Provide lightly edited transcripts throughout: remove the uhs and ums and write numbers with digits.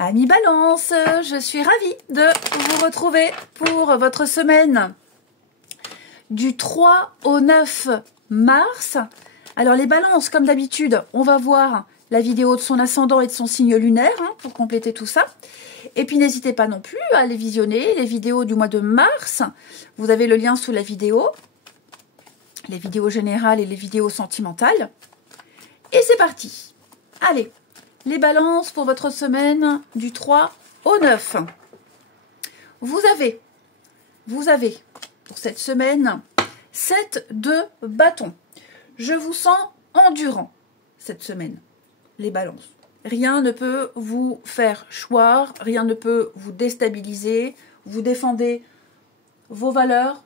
Amis Balance, je suis ravie de vous retrouver pour votre semaine du 3 au 9 mars. Alors les balances, comme d'habitude, on va voir la vidéo de son ascendant et de son signe lunaire pour compléter tout ça. Et puis n'hésitez pas non plus à aller visionner les vidéos du mois de mars. Vous avez le lien sous la vidéo, les vidéos générales et les vidéos sentimentales. Et c'est parti. Allez, les balances pour votre semaine du 3 au 9. Vous avez pour cette semaine 7 de bâton. Je vous sens endurant cette semaine, les balances. Rien ne peut vous faire choir, rien ne peut vous déstabiliser. Vous défendez vos valeurs,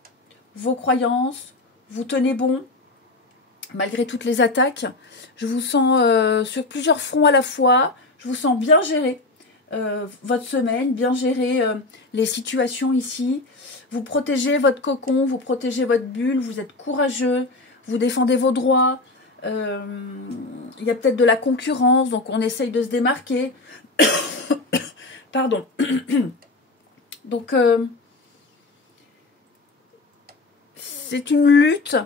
vos croyances, vous tenez bon malgré toutes les attaques. Je vous sens sur plusieurs fronts à la fois. Je vous sens bien gérer votre semaine, bien gérer les situations ici. Vous protégez votre cocon, vous protégez votre bulle, vous êtes courageux, vous défendez vos droits. Il y a peut-être de la concurrence, donc on essaye de se démarquer. Pardon. Donc, c'est une lutte,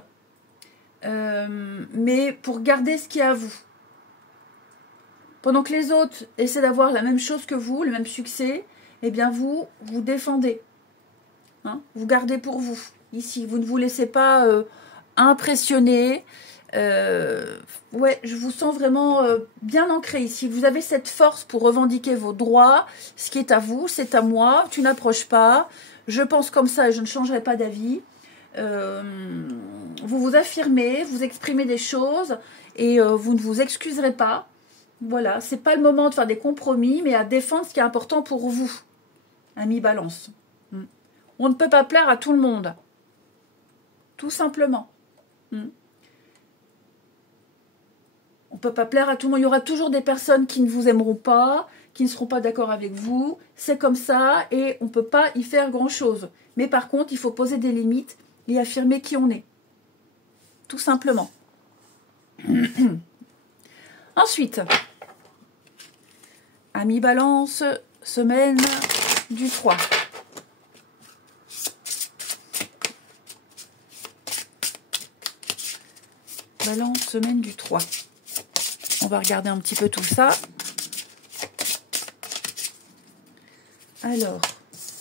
mais pour garder ce qui est à vous. Pendant que les autres essaient d'avoir la même chose que vous, le même succès, eh bien vous défendez. Vous gardez pour vous. Ici, vous ne vous laissez pas impressionner. Ouais, je vous sens vraiment bien ancré ici. Vous avez cette force pour revendiquer vos droits. Ce qui est à vous, c'est à moi. Tu n'approches pas. Je pense comme ça et je ne changerai pas d'avis. Vous vous affirmez, vous exprimez des choses et vous ne vous excuserez pas. Voilà, c'est pas le moment de faire des compromis, mais à défendre ce qui est important pour vous, amis Balance. On ne peut pas plaire à tout le monde, tout simplement. On ne peut pas plaire à tout le monde. Il y aura toujours des personnes qui ne vous aimeront pas, qui ne seront pas d'accord avec vous. C'est comme ça et on ne peut pas y faire grand-chose. Mais par contre, il faut poser des limites et affirmer qui on est. Tout simplement. Ensuite, amis Balance, semaine du 3. Balance, semaine du 3. On va regarder un petit peu tout ça. Alors,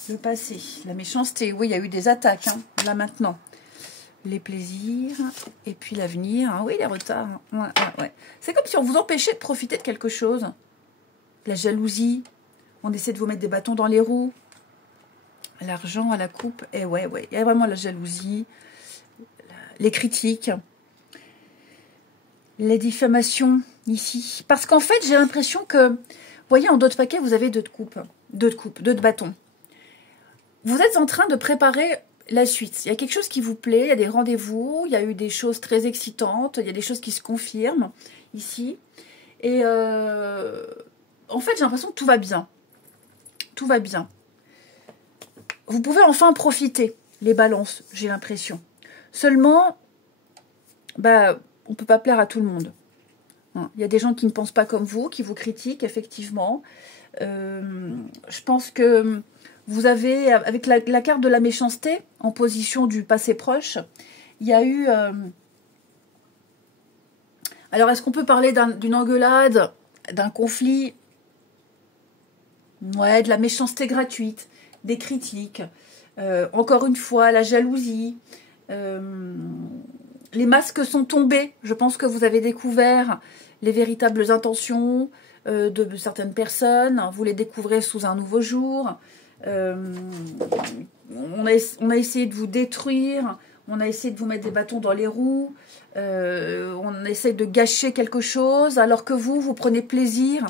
le passé, la méchanceté. Oui, il y a eu des attaques, là maintenant. Les plaisirs, et puis l'avenir. Oui, les retards. Ouais. C'est comme si on vous empêchait de profiter de quelque chose. La jalousie. On essaie de vous mettre des bâtons dans les roues. L'argent à la coupe. Et ouais. Il y a vraiment la jalousie. Les critiques. Les diffamations ici. Parce qu'en fait, j'ai l'impression que, vous voyez, en dos de paquet, vous avez deux de bâtons. Vous êtes en train de préparer la suite. Il y a quelque chose qui vous plaît, il y a des rendez-vous, il y a eu des choses très excitantes, il y a des choses qui se confirment ici. Et en fait, j'ai l'impression que tout va bien. Tout va bien. Vous pouvez enfin profiter, les balances, j'ai l'impression. Seulement, on ne peut pas plaire à tout le monde. Il y a des gens qui ne pensent pas comme vous, qui vous critiquent, effectivement. Je pense que vous avez, avec la carte de la méchanceté, en position du passé proche, il y a eu... Alors, est-ce qu'on peut parler d'une engueulade, d'un conflit? Ouais, de la méchanceté gratuite, des critiques. Encore une fois, la jalousie. Les masques sont tombés. Je pense que vous avez découvert les véritables intentions de certaines personnes. Vous les découvrez sous un nouveau jour. On a essayé de vous détruire, on a essayé de vous mettre des bâtons dans les roues, on essaie de gâcher quelque chose, alors que vous prenez plaisir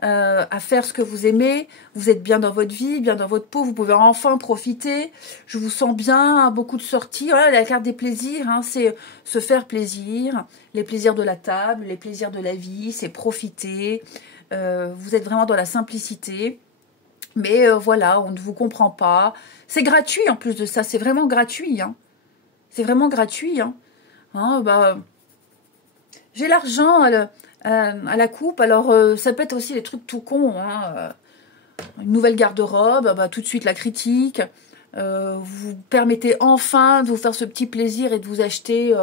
à faire ce que vous aimez, vous êtes bien dans votre vie, bien dans votre peau, vous pouvez enfin profiter, je vous sens bien, beaucoup de sorties. Voilà, la carte des plaisirs, c'est se faire plaisir, les plaisirs de la table, les plaisirs de la vie, c'est profiter, vous êtes vraiment dans la simplicité. Mais voilà, on ne vous comprend pas. C'est gratuit en plus de ça, c'est vraiment gratuit. C'est vraiment gratuit. J'ai l'argent à la coupe, alors ça peut être aussi des trucs tout cons. une nouvelle garde-robe, bah, tout de suite la critique. Vous permettez enfin de vous faire ce petit plaisir et de vous acheter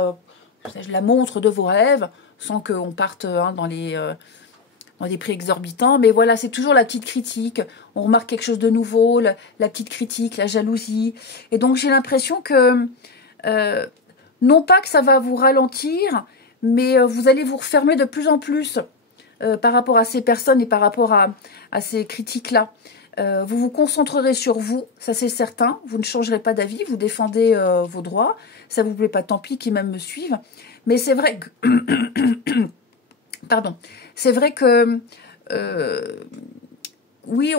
la montre de vos rêves, sans qu'on parte dans des prix exorbitants. Mais voilà, c'est toujours la petite critique. On remarque quelque chose de nouveau, la petite critique, la jalousie. Et donc j'ai l'impression que, non pas que ça va vous ralentir, mais vous allez vous refermer de plus en plus par rapport à ces personnes et par rapport à ces critiques-là. Vous vous concentrerez sur vous, ça c'est certain. Vous ne changerez pas d'avis, vous défendez vos droits. Ça vous plaît pas, tant pis, qui même me suivent. Mais c'est vrai que... Pardon. C'est vrai que... oui,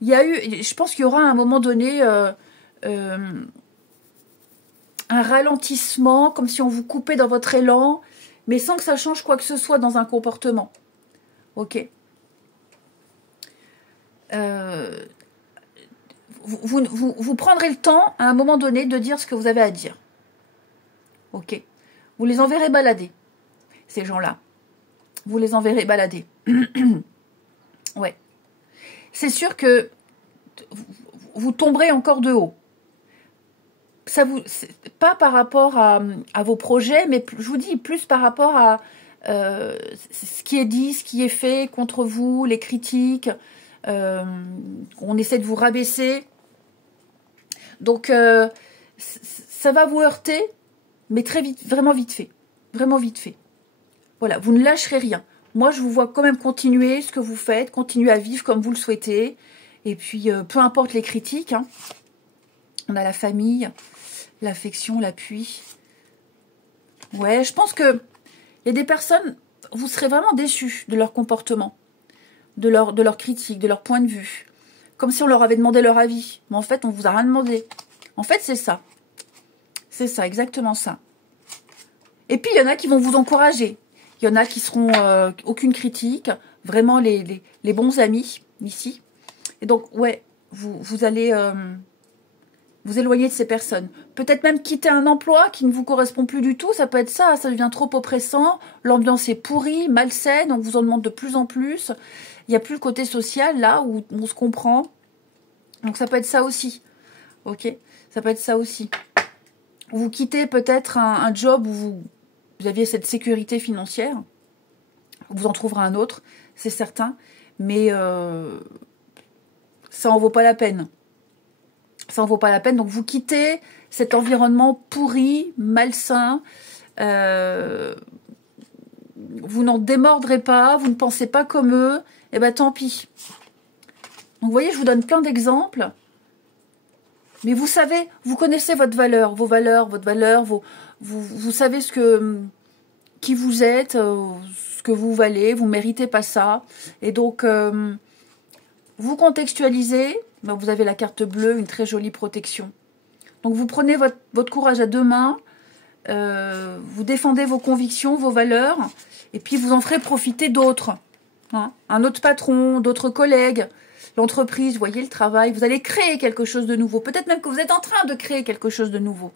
il y a eu... Je pense qu'il y aura à un moment donné... un ralentissement, comme si on vous coupait dans votre élan, mais sans que ça change quoi que ce soit dans un comportement. Ok. Vous prendrez le temps, à un moment donné, de dire ce que vous avez à dire. Ok. Vous les enverrez balader, ces gens-là. Vous les enverrez balader. Ouais. C'est sûr que vous tomberez encore de haut. Ça vous, pas par rapport à vos projets, mais je vous dis plus par rapport à ce qui est dit, ce qui est fait contre vous, les critiques. On essaie de vous rabaisser. Donc, ça va vous heurter, mais très vite, vraiment vite fait. Vraiment vite fait. Voilà, vous ne lâcherez rien. Moi, je vous vois quand même continuer ce que vous faites, continuer à vivre comme vous le souhaitez. Et puis, peu importe les critiques, hein. On a la famille, l'affection, l'appui. Ouais, je pense que il y a des personnes, vous serez vraiment déçus de leur comportement, de leur critique, de leur point de vue. Comme si on leur avait demandé leur avis. Mais en fait, on vous a rien demandé. En fait, c'est ça. C'est ça, exactement ça. Et puis, il y en a qui vont vous encourager. Il y en a qui seront aucune critique. Vraiment les bons amis, ici. Et donc, ouais, vous allez vous éloigner de ces personnes. Peut-être même quitter un emploi qui ne vous correspond plus du tout. Ça peut être ça. Ça devient trop oppressant. L'ambiance est pourrie, malsaine. On vous en demande de plus en plus. Il n'y a plus le côté social, là, où on se comprend. Donc, ça peut être ça aussi. Ok? Ça peut être ça aussi. Vous quittez peut-être un job où vous aviez cette sécurité financière. Vous en trouverez un autre, c'est certain. Mais ça en vaut pas la peine. Ça en vaut pas la peine. Donc, vous quittez cet environnement pourri, malsain. Vous n'en démordrez pas. Vous ne pensez pas comme eux. Eh ben, tant pis. Donc, vous voyez, je vous donne plein d'exemples. Mais vous savez, vous connaissez votre valeur, vos valeurs, votre valeur, vous savez qui vous êtes, ce que vous valez, vous ne méritez pas ça. Et donc, vous contextualisez, ben vous avez la carte bleue, une très jolie protection. Donc, vous prenez votre courage à deux mains, vous défendez vos convictions, vos valeurs, et puis vous en ferez profiter d'autres. Hein, un autre patron, d'autres collègues, l'entreprise, vous voyez, le travail. Vous allez créer quelque chose de nouveau. Peut-être même que vous êtes en train de créer quelque chose de nouveau.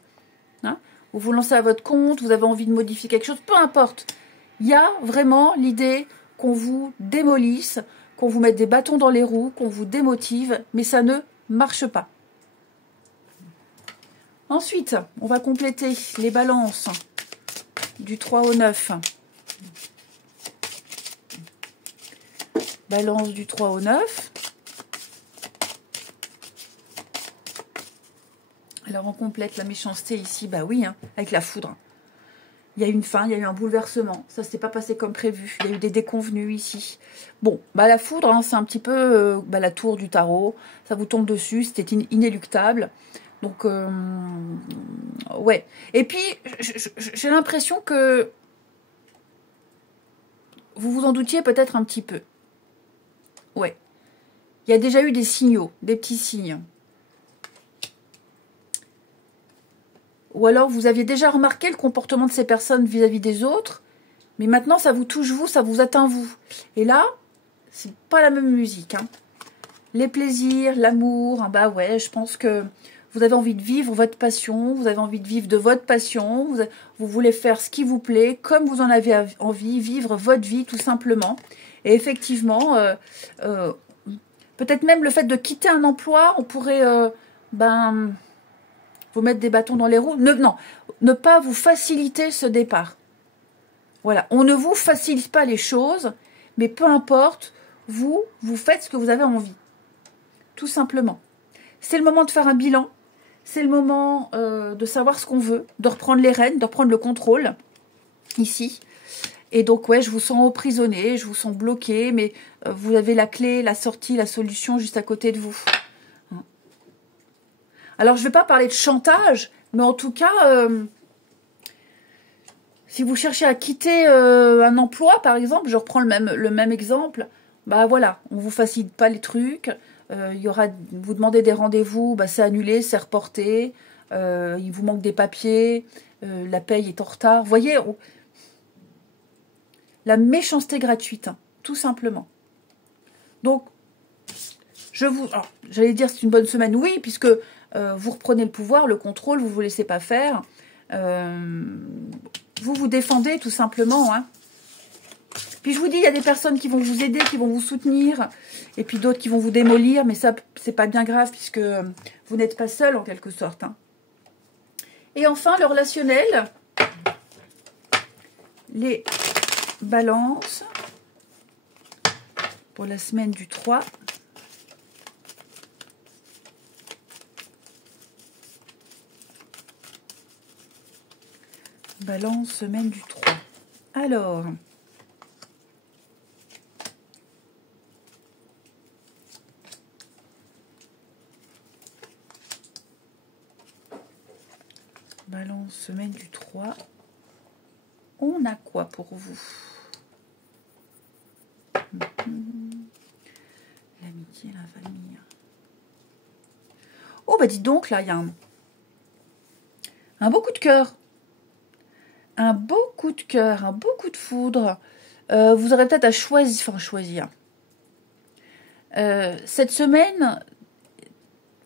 Hein, vous vous lancez à votre compte, vous avez envie de modifier quelque chose, peu importe. Il y a vraiment l'idée qu'on vous démolisse, qu'on vous mette des bâtons dans les roues, qu'on vous démotive, mais ça ne marche pas. Ensuite, on va compléter les balances du 3 au 9. Balance du 3 au 9. Alors, on complète la méchanceté ici, bah oui, hein, avec la foudre. Il y a eu une fin, il y a eu un bouleversement. Ça ne s'est pas passé comme prévu. Il y a eu des déconvenues ici. Bon, bah la foudre, hein, c'est un petit peu la tour du tarot. Ça vous tombe dessus, c'était inéluctable. Donc, ouais. Et puis, j'ai l'impression que vous vous en doutiez peut-être un petit peu. Ouais. Il y a déjà eu des signaux, des petits signes. Ou alors, vous aviez déjà remarqué le comportement de ces personnes vis-à-vis des autres, mais maintenant, ça vous touche vous, ça vous atteint vous. Et là, c'est pas la même musique. Hein. Les plaisirs, l'amour, hein, bah ouais, je pense que vous avez envie de vivre votre passion, vous avez envie de vivre de votre passion, vous voulez faire ce qui vous plaît, comme vous en avez envie, vivre votre vie tout simplement. Et effectivement, peut-être même le fait de quitter un emploi, on pourrait vous mettre des bâtons dans les roues. Non, ne pas vous faciliter ce départ. Voilà, on ne vous facilite pas les choses, mais peu importe, vous faites ce que vous avez envie. Tout simplement. C'est le moment de faire un bilan. C'est le moment de savoir ce qu'on veut, de reprendre les rênes, de reprendre le contrôle, ici. Et donc, ouais, je vous sens emprisonné, je vous sens bloqué, mais vous avez la clé, la sortie, la solution juste à côté de vous. Alors, je ne vais pas parler de chantage, mais en tout cas, si vous cherchez à quitter un emploi, par exemple, je reprends le même exemple, bah voilà, on ne vous facilite pas les trucs. Vous demandez des rendez-vous, bah, c'est annulé, c'est reporté, il vous manque des papiers, la paye est en retard. Vous voyez, la méchanceté gratuite, hein, tout simplement. Donc, j'allais dire c'est une bonne semaine, oui, puisque vous reprenez le pouvoir, le contrôle, vous ne vous laissez pas faire. Vous vous défendez tout simplement, hein. Puis je vous dis, il y a des personnes qui vont vous aider, qui vont vous soutenir, et puis d'autres qui vont vous démolir, mais ça, c'est pas bien grave, puisque vous n'êtes pas seul, en quelque sorte, hein. Et enfin, le relationnel, les balances, pour la semaine du 3. Balance, semaine du 3. Alors... Balance, semaine du 3. On a quoi pour vous? L'amitié, la famille. Oh, bah dites donc, là, il y a un beau coup de cœur. Un beau coup de cœur, un beau coup de foudre. Vous aurez peut-être à choisir. Cette semaine,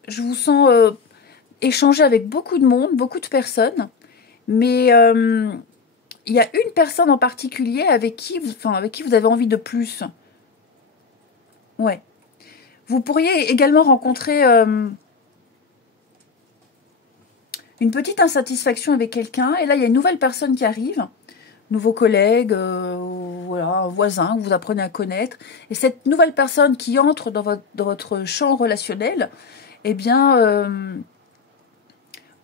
je vous sens... échanger avec beaucoup de monde, beaucoup de personnes, mais il y a une personne en particulier avec qui vous avez envie de plus. Ouais. Vous pourriez également rencontrer une petite insatisfaction avec quelqu'un, et là il y a une nouvelle personne qui arrive, nouveau collègue, voilà, un voisin que vous apprenez à connaître, et cette nouvelle personne qui entre dans votre champ relationnel, eh bien...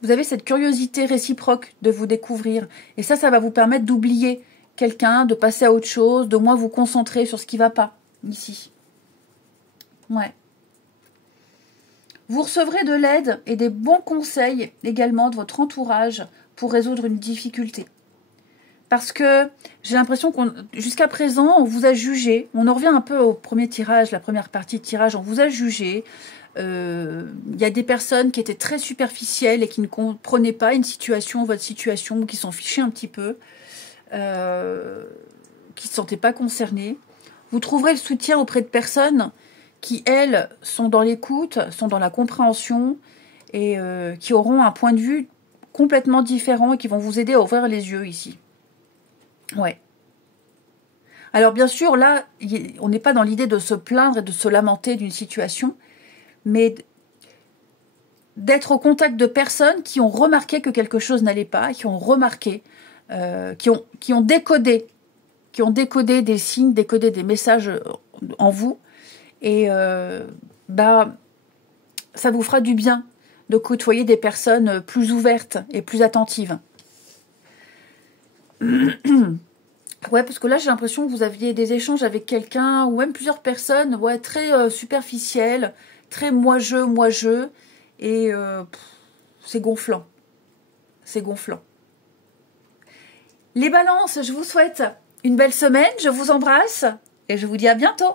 vous avez cette curiosité réciproque de vous découvrir. Et ça va vous permettre d'oublier quelqu'un, de passer à autre chose, de moins vous concentrer sur ce qui ne va pas, ici. Ouais. Vous recevrez de l'aide et des bons conseils également de votre entourage pour résoudre une difficulté. Parce que j'ai l'impression jusqu'à présent, on vous a jugé. On en revient un peu au premier tirage, la première partie de tirage, on vous a jugé. Il y a des personnes qui étaient très superficielles et qui ne comprenaient pas votre situation, ou qui s'en fichaient un petit peu, qui ne se sentaient pas concernées. Vous trouverez le soutien auprès de personnes qui, elles, sont dans l'écoute, sont dans la compréhension, et qui auront un point de vue complètement différent et qui vont vous aider à ouvrir les yeux ici. Ouais. Alors bien sûr, là, on n'est pas dans l'idée de se plaindre et de se lamenter d'une situation, mais d'être au contact de personnes qui ont remarqué que quelque chose n'allait pas, qui ont remarqué, qui ont décodé des signes, décodé des messages en vous, et ça vous fera du bien de côtoyer des personnes plus ouvertes et plus attentives. Ouais, parce que là, j'ai l'impression que vous aviez des échanges avec quelqu'un, ou même plusieurs personnes, ouais, très superficielles, très moi-je, et c'est gonflant. C'est gonflant. Les balances, je vous souhaite une belle semaine, je vous embrasse, et je vous dis à bientôt.